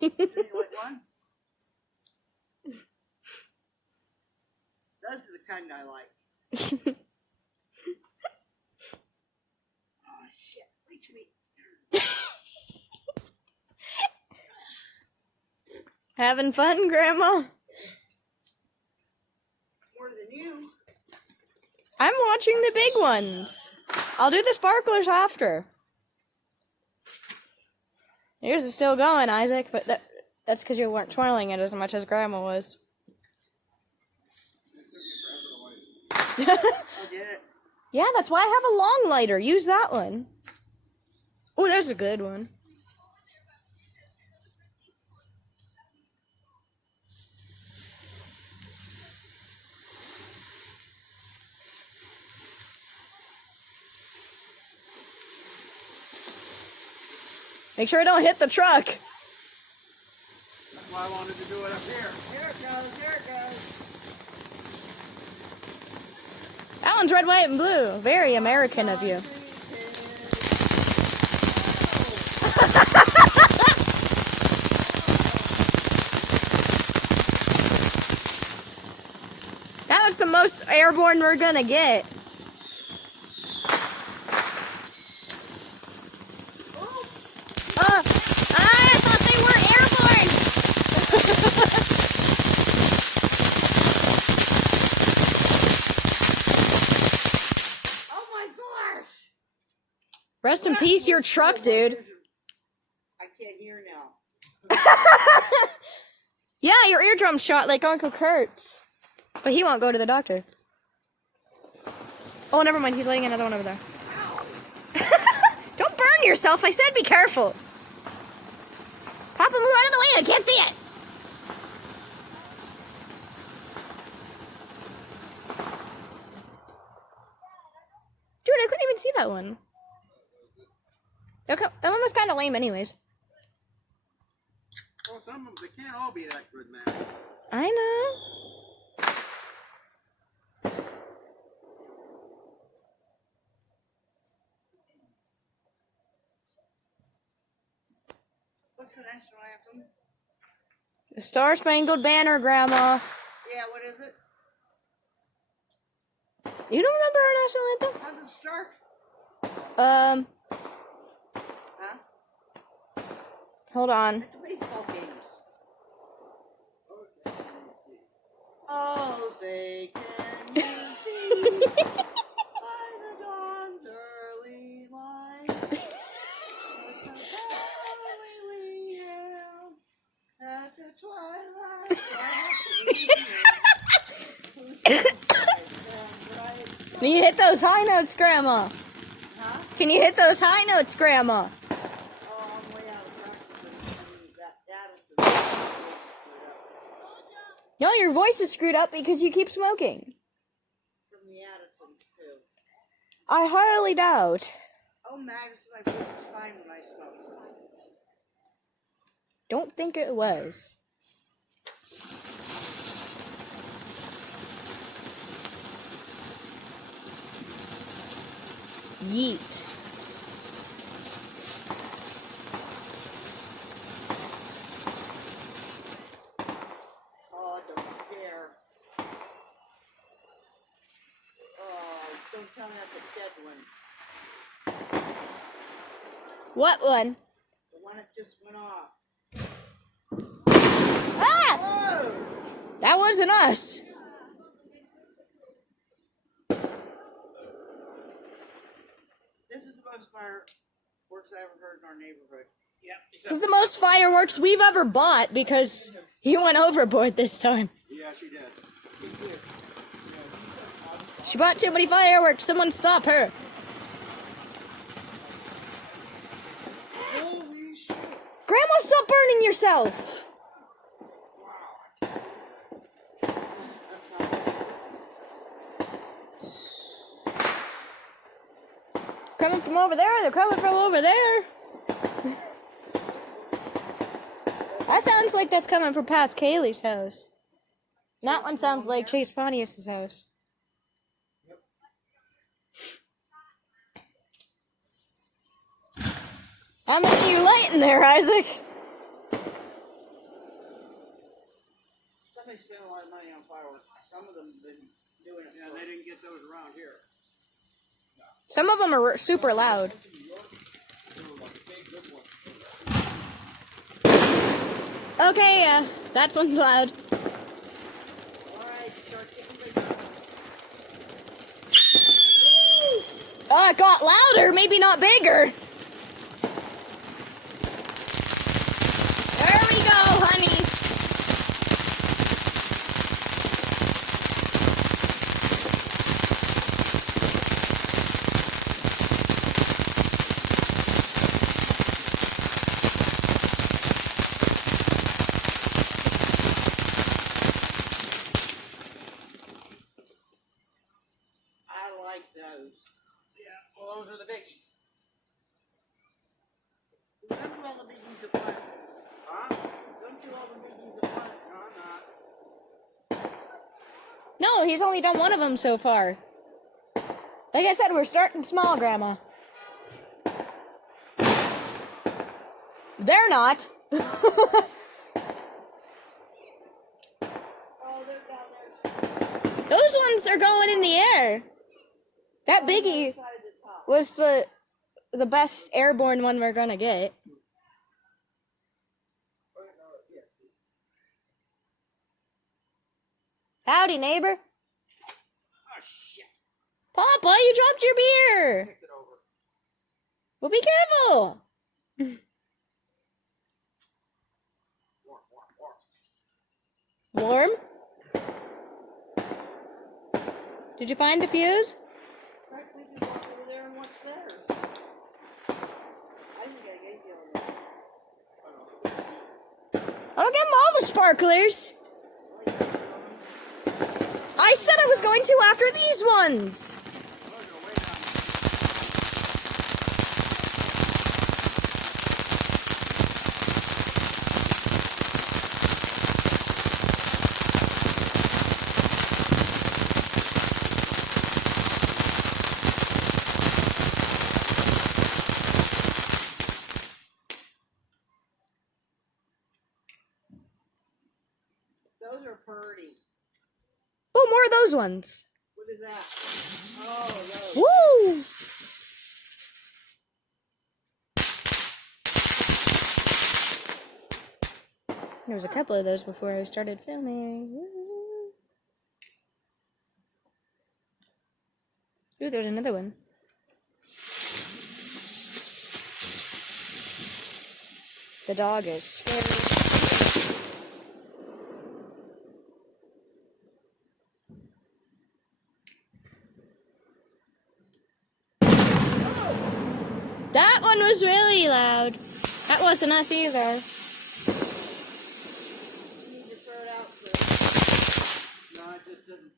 Do you like one? Those are the kind I like. Oh shit, reach me. Having fun, Grandma? More than you. I'm watching the big ones. I'll do the sparklers after. Yours is still going, Isaac, but that's because you weren't twirling it as much as Grandma was. Oh, did it? Yeah, that's why I have a long lighter. Use that one. Oh, there's a good one. Make sure it don't hit the truck. That's why I wanted to do it up here. Here it goes, here it goes. That one's red, white, and blue. Very American of you. That was the most airborne we're gonna get. I thought they were airborne. Oh my gosh! Rest in peace, your truck, dude. I can't hear now. Yeah, your eardrum shot like Uncle Kurt's. But he won't go to the doctor. Oh, never mind. He's letting another one over there. Don't burn yourself. I said be careful. Papa, move out of the way. I can't see it. Dude, I couldn't even see that one. Okay, that one was kind of lame anyways. Well, some of them, they can't all be that good, man. I know. What's the national anthem? The Star Spangled Banner, Grandma. Yeah, what is it? You don't remember our national anthem? How's it start? Huh? Hold on. Like the baseball games. Oh, say can you see by the dawn's early light the valley we hail at the twilight Can you hit those high notes, Grandma? Huh? Can you hit those high notes, Grandma? Oh, I'm way out of practice. That Addison is screwed up. No, your voice is screwed up because you keep smoking. From the Addisons, too. I highly doubt. Oh, Madison, my voice was fine when I smoked. Don't think it was. Yeet. Oh, don't care. Oh, don't tell me that's a dead one. What one? The one that just went off. Ah! Whoa! That wasn't us. This is the most fireworks I ever heard in our neighborhood. Yeah. This is the most fireworks we've ever bought because you went overboard this time. Yeah, she did. She bought too many fireworks. Someone stop her. Holy shit. Grandma, stop burning yourself. Coming from over there. They're coming from over there. That sounds like that's coming from past Kaylee's house. And that one sounds like Chase Pontius's house. How many are you lighting there, Isaac? Somebody spent a lot of money on fireworks. Some of them have been doing it. Yeah, they didn't get those around here. Some of them are super loud. Okay, yeah, that one's loud. Alright, start getting bigger. Oh, it got louder, maybe not bigger. There we go, honey. I like those. Yeah, well, those are the biggies. Don't do all the biggies at once. Huh? Don't do all the biggies at once. No, I'm not. No, he's only done one of them so far. Like I said, we're starting small, Grandma. They're not. Oh, they're down there. Those ones are going in the air. That biggie Side of this house. was the best airborne one we're gonna get. Howdy, neighbor. Oh, shit. Papa, you dropped your beer. Kicked it over. Well, be careful. Warm. Warm? Did you find the fuse? Right, we can walk over there and watch theirs. I think I gave you all that. I don't give them all the sparklers. I said I was going to after these ones. Those are pretty. Oh, more of those ones. What is that? Oh, those. Woo! There was a couple of those before I started filming. Woo. Ooh, there's another one. The dog is scary. That one was really loud. That wasn't us either. You need to throw it out for. No, I just didn't.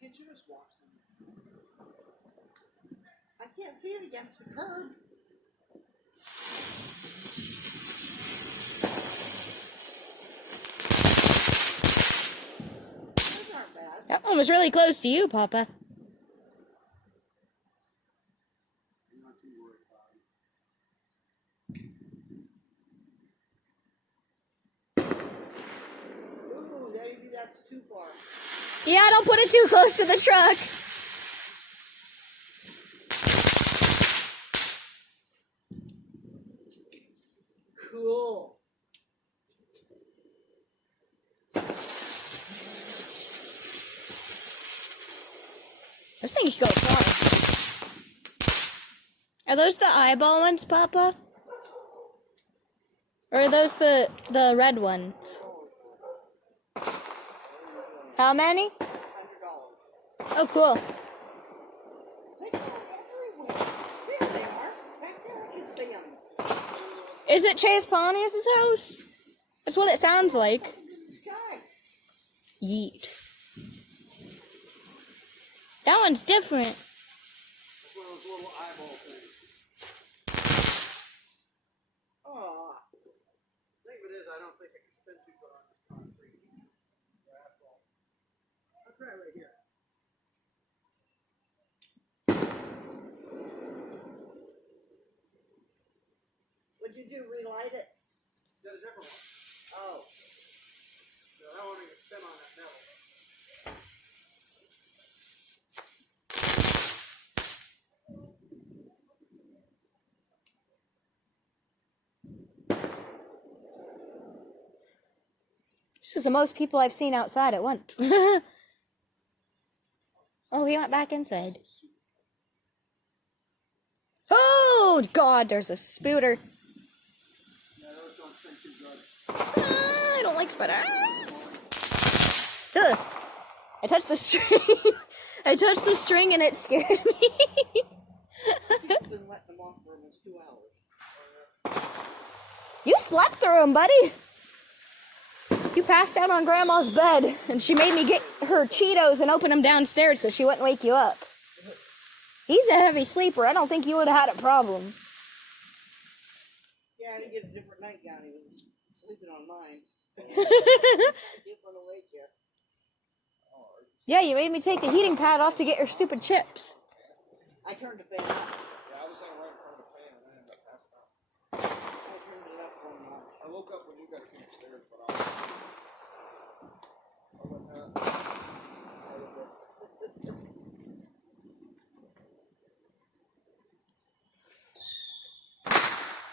Can't you just watch them? I can't see it against the curb. Those aren't bad. That one was really close to you, Papa. I'm not too worried about it. Ooh, maybe that's too far. Yeah, don't put it too close to the truck. Cool. Those things go far. Are those the eyeball ones, Papa? Or are those the red ones? How many? $100. Oh, cool. They go everywhere. There they are. Back there, I can see them. Is it Chase Pontius' house? That's what it sounds like. Up into the sky. Yeet. That one's different. That's one of those little eyeball things. Oh. The thing of it is, I don't think I can spin too far on this concrete. I'll try right here. you relight it? Got a different one. Oh. So I want to get spin on that metal. This is the most people I've seen outside at once. Oh, he went back inside. Oh, God, there's a spooter. Yeah, those don't spin too good. I don't like spitters. Ugh. I touched the string. I touched the string and it scared me. You've been letting them off for almost 2 hours. You slept through them, buddy. You passed out on Grandma's bed, and she made me get her Cheetos and open them downstairs so she wouldn't wake you up. He's a heavy sleeper. I don't think you would have had a problem. Yeah, I didn't get a different nightgown. He was sleeping on mine. I didn't want to wake you. Yeah, you made me take the heating pad off to get your stupid chips. I turned the fan up. Yeah, I was laying right in front of the fan and I ended up passing out. I turned it up 1 notch. I woke up when you guys came upstairs, but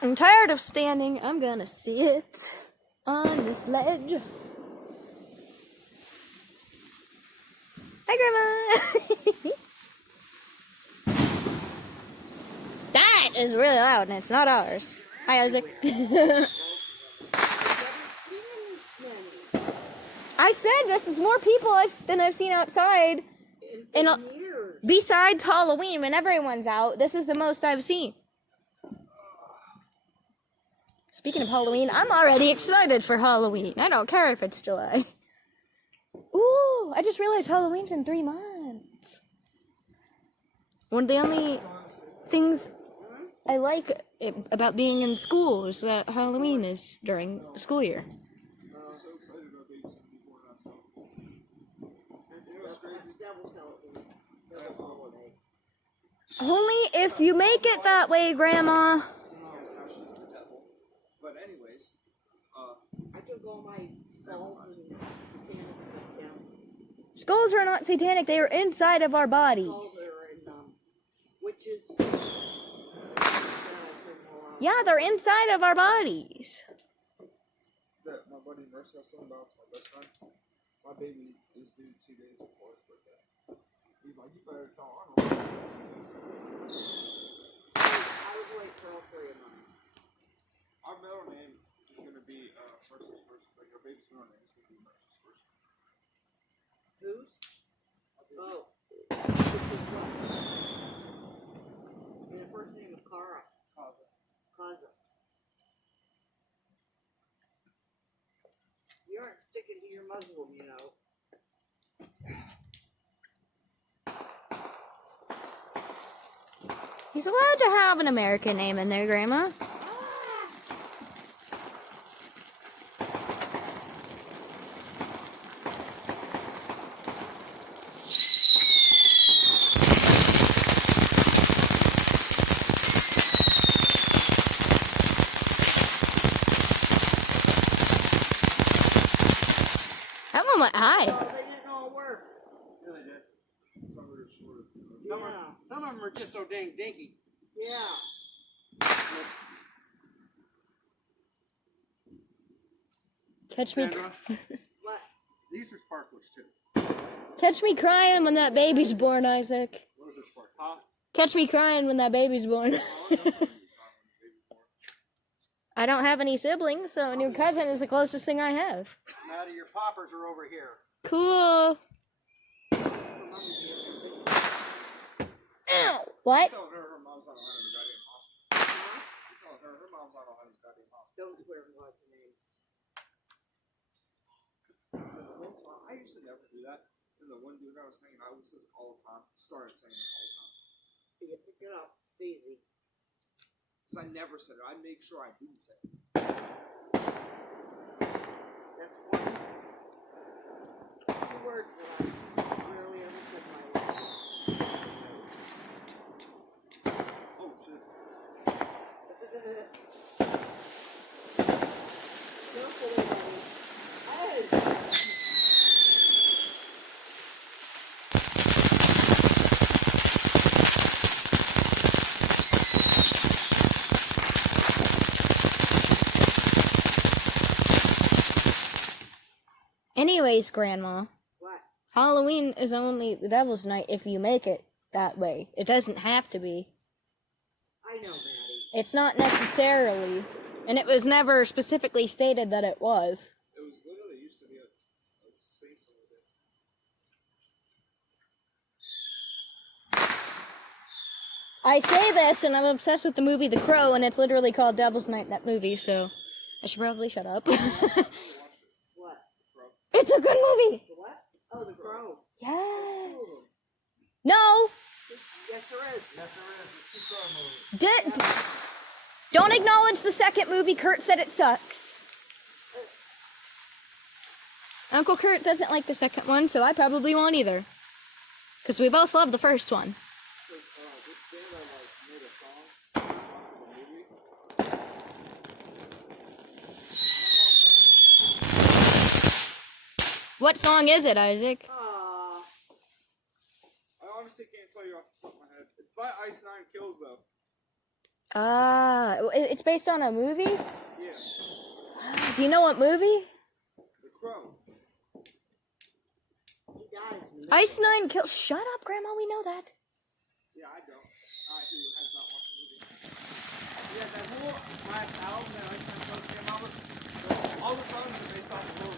I'm tired of standing. I'm gonna sit on this ledge. Hi, Grandma. That is really loud, and it's not ours. Hi, Isaac. I said this is more people than I've seen outside. In And years. besides Halloween, when everyone's out, this is the most I've seen. Speaking of Halloween, I'm already excited for Halloween. I don't care if it's July. Ooh, I just realized Halloween's in 3 months. One of the only things I like about being in school is that Halloween is during the school year. I'm so excited about baby's gonna be born after. That's double Halloween. Double holiday. Only if you make it that way, Grandma. Seeing as how she's the devil. But anyways, I took all my skulls and satanic stuff down. Skulls are not satanic, they are inside of our Skulls bodies. are in witches. Yeah, they're inside of our bodies. that my buddy Mercer was talking about, my best friend, my baby is due 2 days before his birthday. He's like, you better tell Arnold. I was waiting for all 3 of mine. Our middle name is going to be Mercer's first. Like, our baby's middle name is going to be Mercer's first. Whose? Oh. And the first name is Cara. Kaza. Kaza. You aren't sticking to your Muslim, you know. He's allowed to have an American name in there, Grandma. That one went high. Oh, they didn't all work. Yeah, they did. Some of them are shorter. Yeah. Some of them are just so dang dinky. Yeah. Catch me, Sandra, What? these are sparklers too. catch me crying when that baby's born, Isaac. Those are sparklers. Huh? Catch me crying when that baby's born. I don't have any siblings, so a new cousin is the closest thing I have. Maddie, your poppers are over here. Cool. Ow! What? Tell her her mom's not allowed in the goddamn hospital. Tell her mom's not allowed in the goddamn hospital. Don't swear in God's name. I used to never do that. And the one dude I was hanging out with says it all the time. Started saying it all the time. You pick it up. It's easy. Because I never said it. I make sure I didn't say it. That's one. 2 words that I rarely ever said in my life. Oh, shit. Anyways, Grandma, What? Halloween is only the Devil's Night if you make it that way. It doesn't have to be. I know, Maddie. It's not necessarily, and it was never specifically stated that it was. It was literally used to be a saint's holiday. I say this, and I'm obsessed with the movie The Crow, and it's literally called Devil's Night in that movie, so I should probably shut up. What? It's a good movie! The what? Oh, the Crow. Yes! No! Yes, there is. Yes, there is. It's a Crow movie. Don't acknowledge the second movie. Kurt said it sucks. Uncle Kurt doesn't like the second one, so I probably won't either. Because we both love the first one. This band made a song for the movie. What song is it, Isaac? Aw. I honestly can't tell you off the top of my head. It's by Ice Nine Kills, though. It's based on a movie? Yeah. Do you know what movie? The Crow. He dies. Ice Nine Kills. Shut up, Grandma. We know that. Yeah, I don't. Who has not watched the movie? Yeah, that whole last album that Ice Nine Kills came out with, all the songs are based off the movie.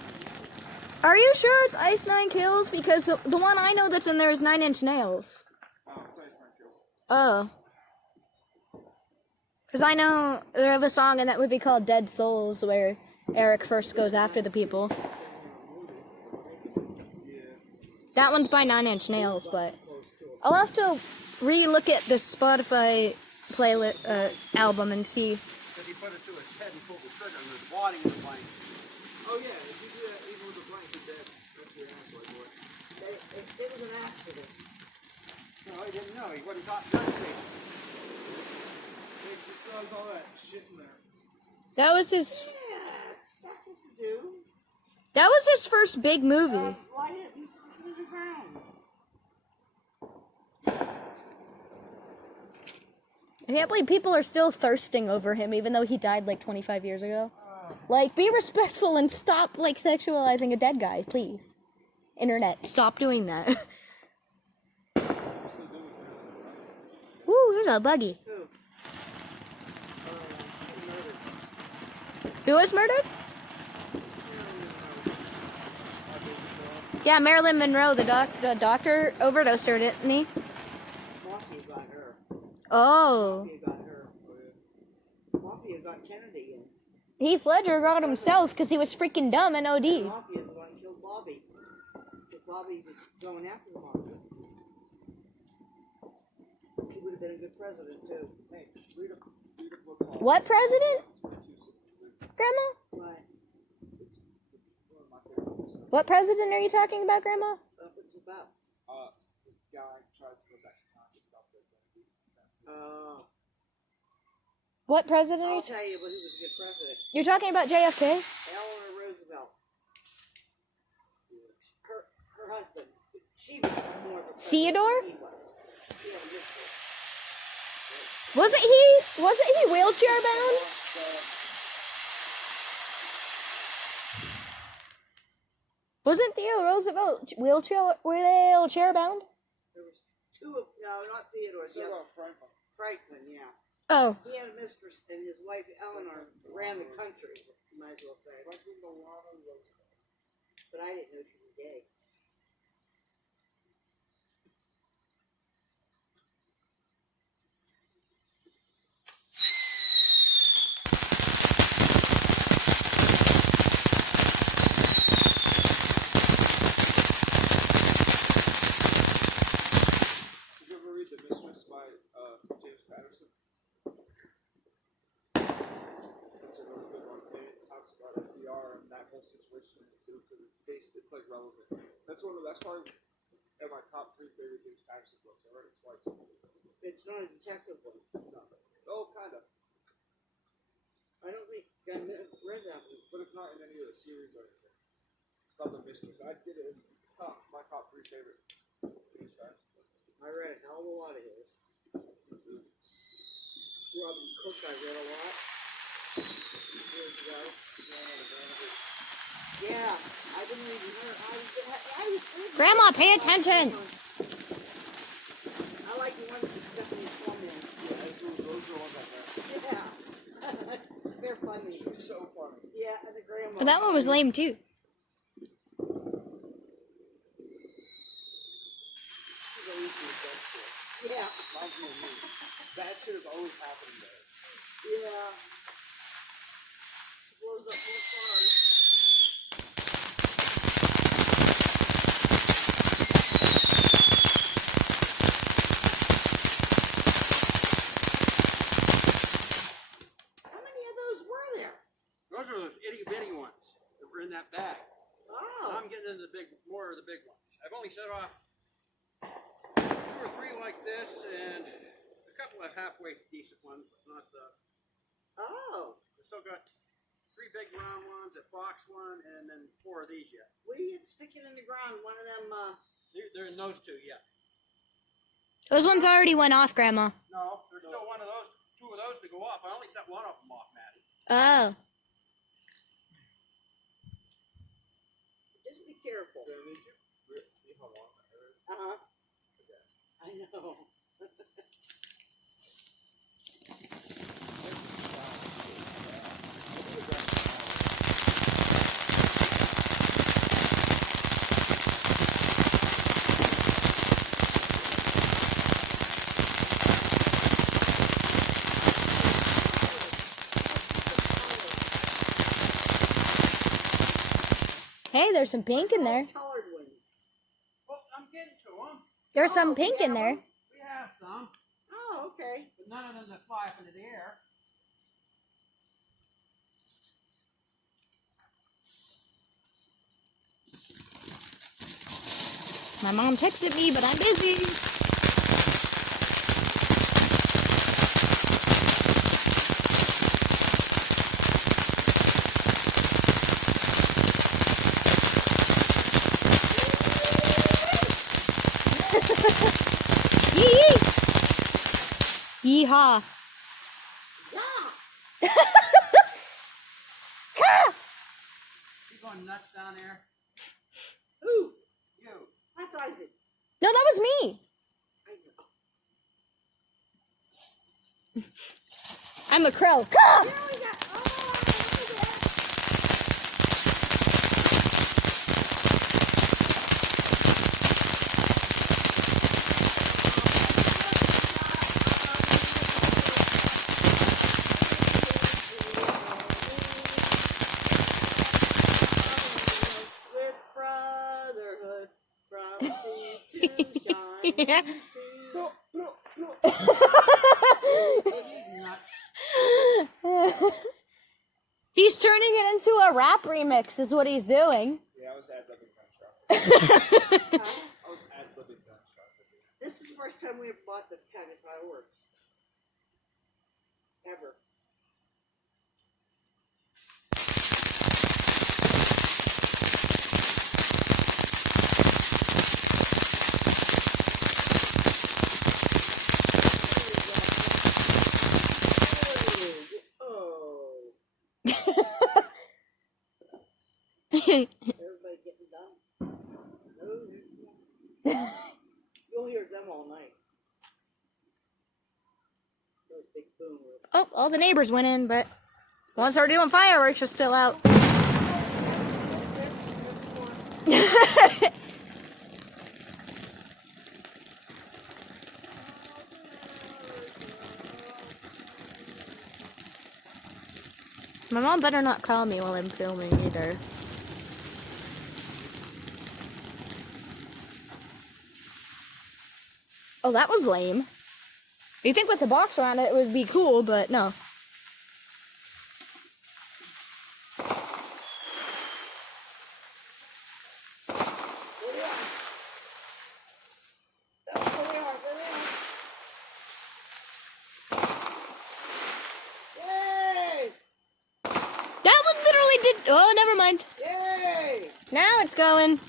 Are you sure it's Ice Nine Kills? Because the one I know that's in there is 9 Inch Nails. Oh, it's Ice Nine Kills. Oh. Because I know they have a song in that movie called Dead Souls where Eric first goes after the people. That one's by 9 Inch Nails, but I'll have to re-look at the Spotify playlist album and see. Because he put it through his head and pulled the trigger and the body was blank. Oh, yeah, if you do that even with a blank, you're dead. That's your answer, boy. It was an accident. No, he didn't know. He wasn't caught dirty. He just still has all that shit in there. That was his. Yeah, that's what to do. That was his first big movie. Why didn't he stick it to the ground? I can't believe people are still thirsting over him, even though he died like 25 years ago. Like, be respectful and stop like sexualizing a dead guy, please. Internet, stop doing that. Woo, there's a buggy. Who? Who was murdered? Yeah, Marilyn Monroe, the doctor overdosed her, didn't he? Mafia got her. Oh. Mafia got her. Mafia got Kennedy in. Heath Ledger got himself because he was freaking dumb and OD'd. Mafia is the one who killed Bobby. Because Bobby was going after the Mafia. He would have been a good president, too. Hey, read a book called What president? 2263. Grandma? Why? It's one of my favorite books. What president are you talking about, Grandma? What's it about? This guy tries to go back in time to stop the assassination. What president are I'll you tell you, but he was a good president. You're talking about JFK? Eleanor Roosevelt. Her husband. She was more of a president Theodore? than he was. Yeah, yes, Wasn't he wheelchair bound? Wasn't Theo Roosevelt wheelchair bound? there was two of, no, not Theodore. It's about Franklin. Franklin, yeah. Oh. He had a mistress, and his wife Eleanor ran the country. You might as well say. But I didn't know she was gay. Did you ever read The Mistress by James Patterson? It's a really good one. It talks about FDR and that whole situation too, because it's like relevant. That's probably in my top 3 favorite James Patterson books. I read it twice. It's not a detective one. No. Oh, kind of. I don't think I read that one. But it's not in any of the series or anything. It's called The Mistress. I did it. It's my top 3 favorite James Patterson books. I read a hell of a lot of his. Robin Cook, I read a lot. Years ago. Yeah, I didn't even hear. I was Grandma, pay attention. I like the ones that Stephanie told me. Yeah, those are the ones I know. Yeah. They're funny. It's so funny. Yeah, and the grandma. But that one was lame too. Yeah. Reminds me of me. That shit is always happening there. Yeah. Blows up more cars. How many of those were there? Those are those itty bitty ones that were in that bag. Oh. I'm getting into more of the big ones. I've only set off 2 or 3 like this and a couple of halfway decent ones, but not the. Oh. I still got 3 big round ones, a box one, and then 4 of these yet. What are you sticking in the ground? One of them, They're in those 2 yet. Those ones already went off, Grandma. No, there's still 2 of those to go off. I only set 1 of them off, Maddie. Oh. just be careful. Do I need to see how long I heard? Uh-huh. Okay. I know. Hey, there's some pink in there. Colored ones. Well, I'm getting to them. There's some Oh, pink in yeah. there. We have some, Oh, okay. but none of them that fly up into the air. My mom texted me, but I'm busy. Yee! Yeehaw. Yeah. You going nuts down there? Ooh, You. that's Isaac. No, that was me. I know. I'm a crow. There we go. Oh, look at that. With brotherhood from sea to shine. Yeah. Sea. He's turning it into a rap remix, is what he's doing. Yeah, I was ad-libbing gunshots. I was ad-libbing gunshots at the end. This is the first time we have bought this kind of fireworks. Ever. Oh. Everybody getting done. No. You'll hear them all night. Those big boomers. Oh, all the neighbors went in, but the ones that were doing fireworks are still out. My mom better not call me while I'm filming either. Oh, that was lame. You think with a box around it, it would be cool, but no. Yay! That one literally did. Oh, never mind. Yay! Now it's going.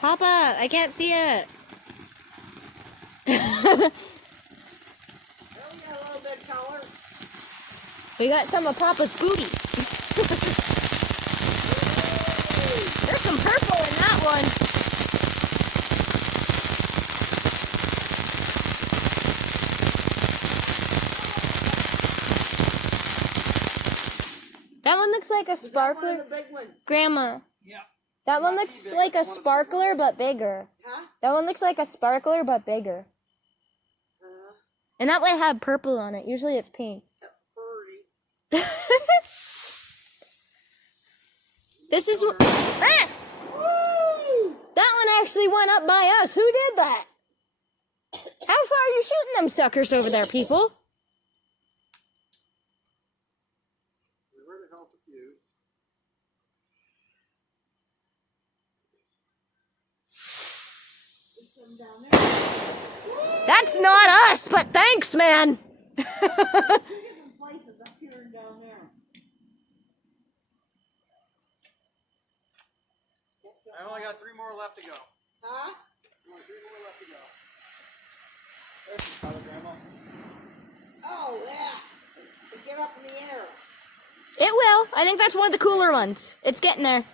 Papa, I can't see it. We got some of Papa's booty. There's some purple in that one. That one looks like a Was that one of sparkler. the big ones? Grandma, Yeah. that one Not looks too big, like a one of the big sparkler ones. but bigger. Huh? That one looks like a sparkler but bigger. And that one had purple on it. Usually it's pink. Furry. This is ah! That one actually went up by us. Who did that? How far are you shooting them suckers over there, people? Where the hell's the fuse? That's not us, but thanks, man. Two different places up here and down there. I only got 3 more left to go. Huh? Only 3 more left to go. There's some color, Grandma. Oh, yeah. They get up in the air. It will. I think that's one of the cooler ones. It's getting there.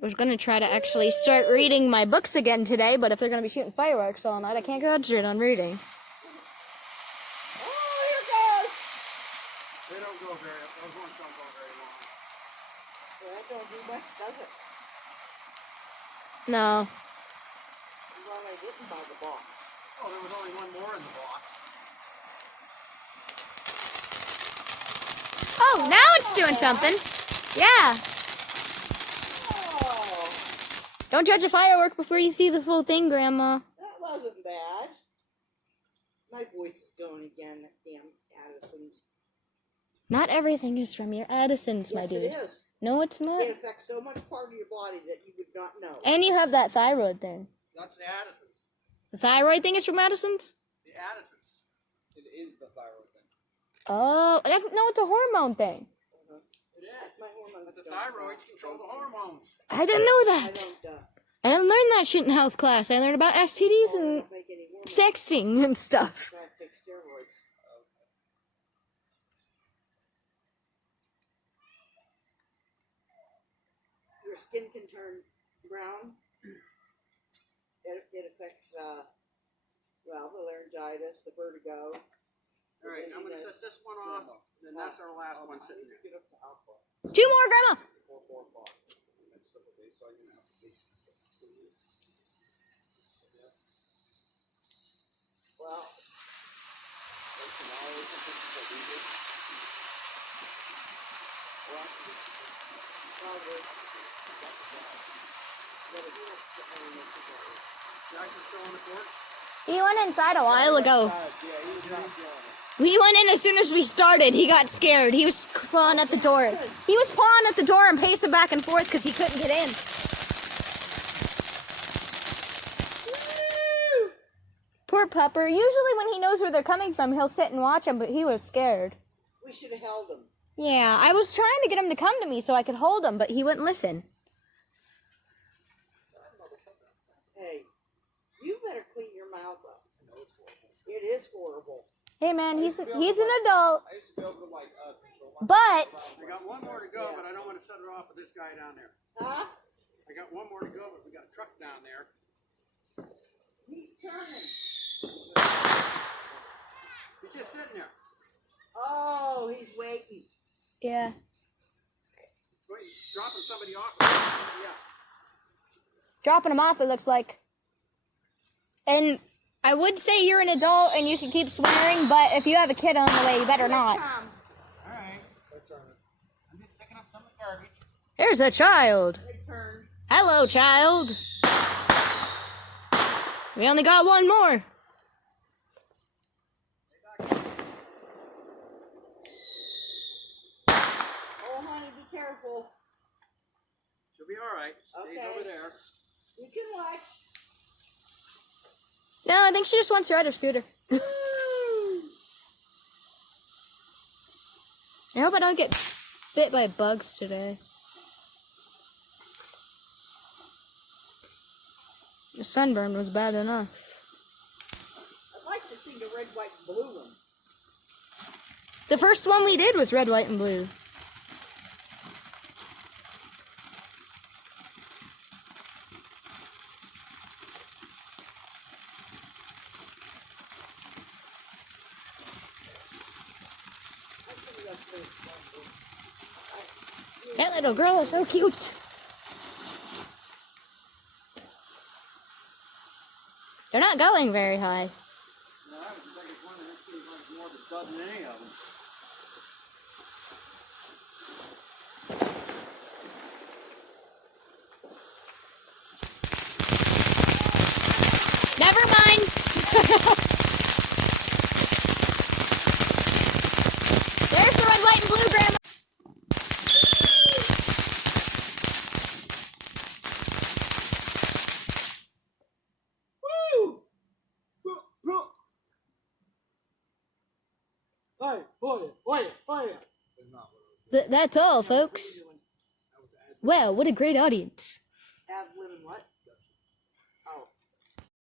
I was going to try to actually start reading my books again today, but if they're going to be shooting fireworks all night, I can't concentrate on reading. Oh, here it goes. They don't go very, those ones don't go very long. Well, that don't do much, does it? No. Well, I didn't buy the box. Oh, there was only 1 more in the box. Oh, now it's doing something. Yeah. Oh, Don't judge a firework before you see the full thing, Grandma. that wasn't bad. My voice is going again, damn Addison's. Not everything is from your Addisons, my Yes, dude. it is. No, it's not. It affects so much part of your body that you would not know. And you have that thyroid thing. That's the Addisons. The thyroid thing is from Addison's? The Addisons. It is the thyroid thing. Oh, no, it's a hormone thing. It is. My hormones The don't thyroids control the hormones. I didn't know I that. don't, I didn't learn that shit in health class. I learned about STDs I and don't make any hormones. sexting and stuff. I take steroids. Your skin can turn brown. It affects, well, the laryngitis, the vertigo. All right, I'm going to set this one off, then that's our last one sitting there. Get up to alpha. 2 more, Grandma. 4 o'clock. Next couple of days, so I can have Well, probably. Jackson's still on the court? He went inside a while ago. Yeah, he was not feeling it. We went in as soon as we started. He got scared. He was pawing at the door. He was pawing at the door and pacing back and forth because he couldn't get in. Poor pupper. Usually when he knows where they're coming from, he'll sit and watch them, but he was scared. We should have held him. Yeah, I was trying to get him to come to me so I could hold him, but he wouldn't listen. Hey, you better clean your mouth up. It is horrible. Hey man, he's an adult, I used to be able to control my. but We got 1 more to go, but I don't want to set it off with this guy down there. Huh? I got 1 more to go, but we got a truck down there. He's turning. He's just sitting there. Oh, he's waiting. yeah. Wait, he's dropping somebody off. Yeah. Dropping him off, it looks like. And I would say you're an adult and you can keep swearing, but if you have a kid on the way, you better not. Tom, All right. I'm just picking up some of the garbage. There's a child. they turned. Hello, child. We only got 1 more. Oh, honey, be careful. She'll be all right. Stays Okay. over there. You can watch. No, I think she just wants to ride her scooter. I hope I don't get bit by bugs today. The sunburn was bad enough. I'd like to see the red, white, and blue one. The first one we did was red, white, and blue. That little girl is so cute. They're not going very high. No, I was just like, one of them seems like more of a stud than any of them. Never mind. There's the red, white, and blue, Grandma. Woo! Hey, boy. That's all, folks. Well, what a great audience. Ad lib and what?